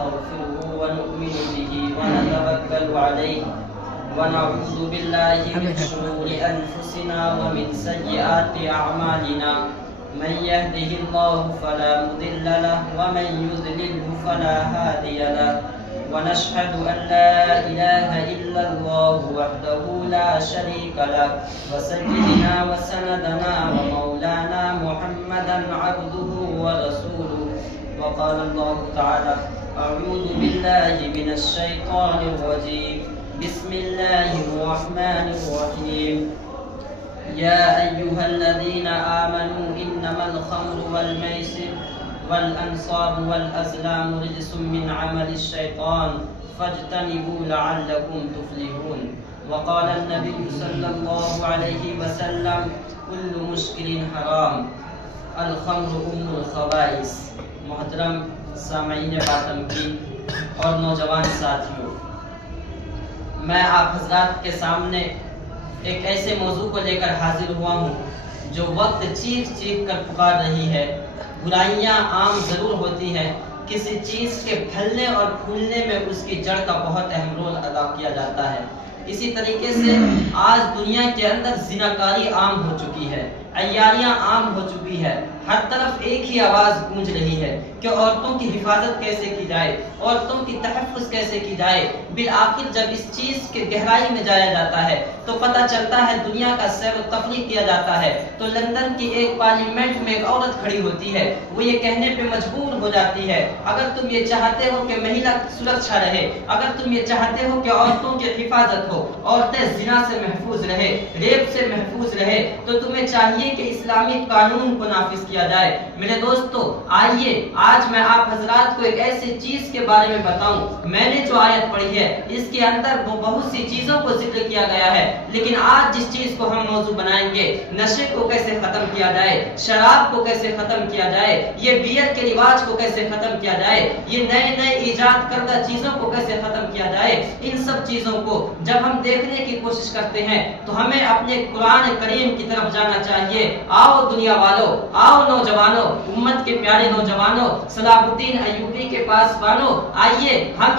ونستغفره ونؤمن به ونتوكل عليه ونعوذ بالله من شرور أنفسنا ومن سيئات أعمالنا من يهده الله فلا مضل له ومن يضلله فلا هادي له ونشهد أن لا إله إلا الله وحده لا شريك له وسيدنا وسندنا ومولانا محمدا عبده ورسوله وقال الله تعالى أعوذ بالله من الشيطان الرجيم بسم الله الرحمن الرحيم يا أيها الذين آمنوا إنما الخمر والميسر والأنصاب والأزلام رجس من عمل الشيطان فاجتنبوا لعلكم تفلحون وقال النبي صلى الله عليه وسلم كل مشكل حرام الخمر أم الخبائث. محترم سامعین باتم کی اور نوجوان ساتھیوں، میں آپ حضرات کے سامنے ایک ایسے موضوع کو لے کر حاضر ہوا ہوں جو وقت چیخ چیخ کر پکار رہی ہے. برائیاں عام ضرور ہوتی ہیں، کسی چیز کے پھلنے اور پھولنے میں اس کی جڑ کا بہت اہم رول ادا کیا جاتا ہے. اسی طریقے سے آج دنیا کے اندر زناکاری عام ہو چکی ہے، عیاریاں عام ہو چکی ہے. ہر طرف ایک ہی آواز گونج رہی ہے کہ عورتوں کی حفاظت کیسے کی جائے، عورتوں کی تحفظ کیسے کی جائے. بالآخر جب اس چیز کے گہرائی میں جایا جاتا ہے تو پتہ چلتا ہے، دنیا کا سیر و تفریح کیا جاتا ہے تو لندن کی ایک پارلیمنٹ میں ایک عورت کھڑی ہوتی ہے، وہ یہ کہنے پہ مجبور ہو جاتی ہے اگر تم یہ چاہتے ہو کہ مہیلا سرکشا رہے، اگر تم یہ چاہتے ہو کہ عورتوں کی حفاظت ہو، عورتیں زنا سے محفوظ رہے، ریپ سے محفوظ رہے، تو تمہیں چاہیے کہ اسلامی قانون کو نافذ کیا جائے. میرے دوستو، آئیے آج میں آپ حضرات کو ایک ایسی چیز کے بارے میں بتاؤں. میں نے جو آیت پڑھی ہے اس کے اندر وہ بہت سی چیزوں کو ذکر کیا گیا ہے، لیکن آج جس چیز کو ہم موضوع بنائیں گے، نشے کو کیسے ختم کیا جائے، شراب کو کیسے ختم کیا جائے، یہ بیئر کے رواج کو کیسے ختم کیا جائے، یہ نئے نئے ایجاد کردہ چیزوں کو کیسے ختم کیا جائے. ان سب چیزوں کو جب ہم دیکھنے کی کوشش کرتے ہیں تو ہمیں اپنے قرآن کریم کی طرف جانا چاہیے. آؤ دنیا والوں، آؤ نوجوانوں، امت کے پیارے نوجوانوں، صلاح الدین ایوبی کے پاس بانو، آئیے ہم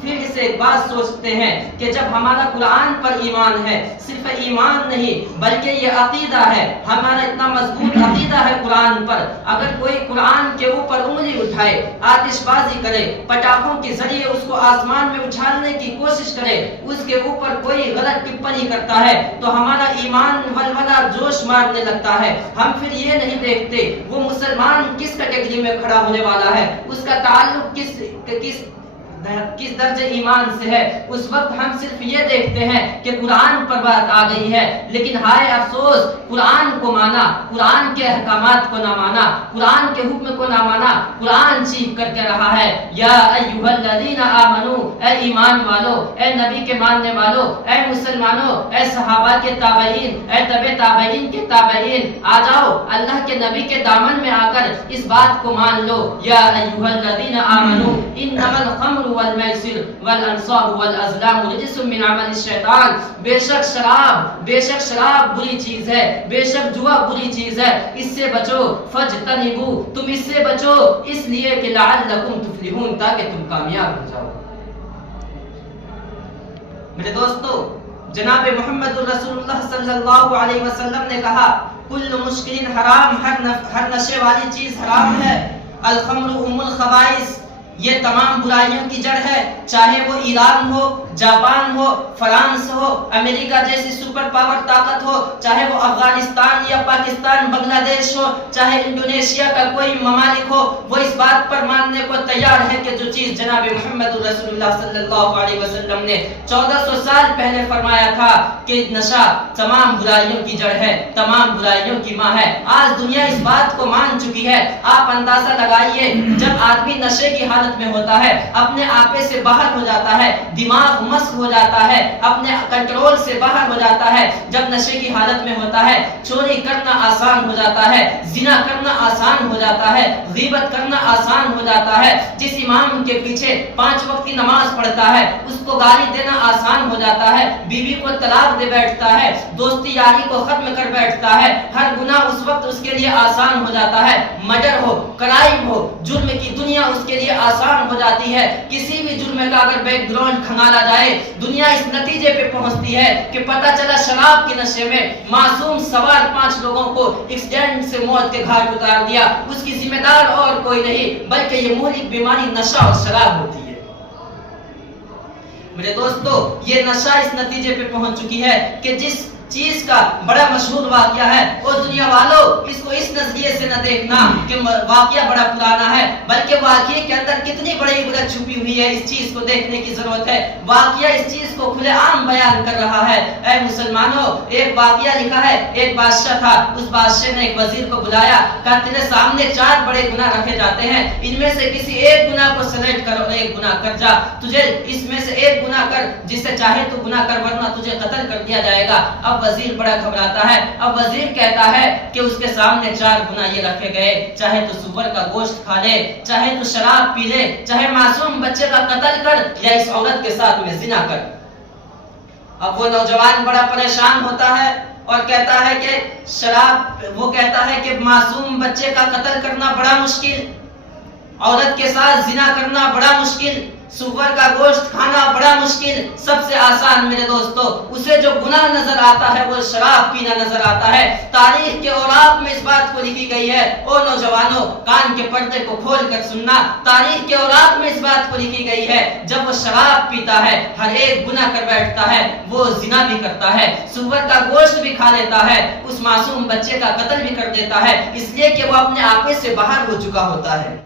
پھر سے ایک بات سوچتے ہیں کہ جب ہمارا قرآن پر ایمان ہے، صرف ایمان نہیں بلکہ یہ عقیدہ ہے، ہمارا اتنا مضبوط عقیدہ ہے قرآن پر، اگر کوئی قرآن کے اوپر انگلی اٹھائے، آتش بازی کرے، پٹاخوں کے ذریعے اس کو آسمان میں اچھالنے کی کوشش کرے، اس کے اوپر کوئی غلط ٹپنی کرتا ہے تو ہمارا ایمان ولولہ جوش مارنے لگتا ہے. ہم پھر یہ نہیں دیکھتے وہ مسلمان کس کیٹیگری میں کھڑا ہونے والا ہے، اس کا تعلق کس درجے ایمان سے ہے. اس وقت ہم صرف یہ دیکھتے ہیں کہ قرآن پر بات آ گئی ہے، لیکن ہائے افسوس، قرآن کو مانا، قرآن کے احکامات کو نہ مانا، قرآن کے حکم کو نہ مانا. قرآن چیخ کر کے رہا ہے، یا ایھا الذین آمنو، اے ایمان والو، اے نبی کے ماننے والو، اے مسلمانوں، اے صحابہ کے تابعین، اے تبع تابعین کے تابعین، آ جاؤ اللہ کے نبی کے دامن میں آ کر اس بات کو مان لو. یا ایھا الذین آمنو انما الخمر والمیسر والانصاب والازلام رجس من عمل الشیطان. بے شک شراب بری چیز ہے، بے شک جوا بری چیز ہے، اس سے بچو. فاجتنبو، تم اس سے بچو اس لیے کہ لعلکم تفلحون، تاکہ تم کامیاب ہو جاؤ. میرے دوستو، جناب محمد رسول اللہ صلی اللہ علیہ وسلم نے کہا کل مشکل حرام، ہر نشے والی چیز حرام ہے. الخمر ام الخبائث، یہ تمام برائیوں کی جڑ ہے. چاہے وہ ایران ہو، جاپان ہو، فرانس ہو، امریکہ جیسی سپر پاور طاقت ہو، چاہے وہ افغانستان یا پاکستان، بنگلہ دیش ہو، چاہے انڈونیشیا کا کوئی ممالک ہو، وہ اس بات پر ماننے کو تیار ہے کہ جو چیز جناب محمد رسول اللہ صلی اللہ علیہ وسلم نے 1400 سال پہلے فرمایا تھا کہ نشہ تمام برائیوں کی جڑ ہے، تمام برائیوں کی ماں ہے، آج دنیا اس بات کو مان چکی ہے. آپ اندازہ لگائیے، جب آدمی نشے کی حالت میں ہوتا ہے، اپنے آپے سے باہر ہو جاتا ہے، دماغ مسخ ہو جاتا ہے، اپنے کنٹرول سے باہر ہو جاتا ہے. جب نشے کی حالت میں ہوتا ہے، چوری کرنا آسان ہو جاتا ہے، زنا کرنا آسان ہو جاتا ہے، غیبت کرنا آسان ہو جاتا ہے. جس امام کے پیچھے 5 وقت کی نماز پڑھتا ہے اس کو گالی دینا آسان ہو جاتا ہے، بیوی کو طلاق دے بیٹھتا ہے، دوستی یاری کو ختم کر بیٹھتا ہے. ہر گناہ اس وقت اس کے لیے آسان ہو جاتا ہے. مرڈر ہو، کرائم ہو، جرم کی دنیا اس کے لیے آسان ہو جاتی ہے. کسی بھی جرم کا اگر بیک گراؤنڈ کھنگالا جائے دنیا اس نتیجے پہ پہنچتی ہے کہ پتہ چلا شراب کے نشے میں معصوم سوار 5 لوگوں کو ایکسیڈنٹ سے موت کے گھاٹ اتار دیا. اس کی ذمہ دار اور کوئی نہیں بلکہ یہ مہلک بیماری نشہ اور شراب ہوتی ہے. میرے دوستو یہ نشہ اس نتیجے پہ پہنچ چکی ہے کہ جس چیز کا بڑا مشہور واقعہ ہے وہ دنیا والوں اس کو اس نظریے سے نہ دیکھنا کہ واقعہ بڑا پرانا ہے بلکہ واقعے کے اندر کتنی بڑی عبرت چھپی ہوئی ہے اس چیز کو دیکھنے کی ضرورت ہے. واقعہ اس چیز کو کھلے عام بیان کر رہا ہے. اے مسلمانوں ایک واقعہ لکھا ہے. ایک بادشاہ تھا. اس بادشاہ نے ایک وزیر کو بلایا کہا تیرے سامنے 4 بڑے گناہ رکھے جاتے ہیں ان میں سے کسی ایک گناہ کو سلیکٹ کر اور ایک گناہ کر جا. تجھے اس میں سے ایک گناہ کر جسے چاہے تو گناہ کر ورنہ تجھے قتل کر دیا جائے گا. اب وزیر بڑا گھبراتا ہے. اب وزیر کہتا ہے کہ اس کے سامنے 4 گناہ یہ رکھے گئے چاہے تو سور کا گوشت کھا لے چاہے تو شراب پی لے چاہے معصوم بچے کا قتل کر یا اس عورت کے ساتھ میں زنا کر. اب وہ نوجوان بڑا پریشان ہوتا ہے اور کہتا ہے کہ وہ کہتا ہے کہ معصوم بچے کا قتل کرنا بڑا مشکل, عورت کے ساتھ زنا کرنا بڑا مشکل, سور کا گوشت کھانا بڑا مشکل. سب سے آسان میرے دوستو اسے جو گناہ نظر آتا ہے وہ شراب پینا نظر آتا ہے. تاریخ کے اوراق میں اس بات کو لکھی گئی ہے. او نوجوانوں کان کے پردے کو کھول کر سننا. تاریخ کے اوراق میں اس بات کو لکھی گئی ہے جب وہ شراب پیتا ہے ہر ایک گناہ کر بیٹھتا ہے. وہ زنا بھی کرتا ہے, سور کا گوشت بھی کھا لیتا ہے, اس معصوم بچے کا قتل بھی کر دیتا ہے اس لیے کہ وہ اپنے آپے سے باہر ہو چکا ہوتا ہے.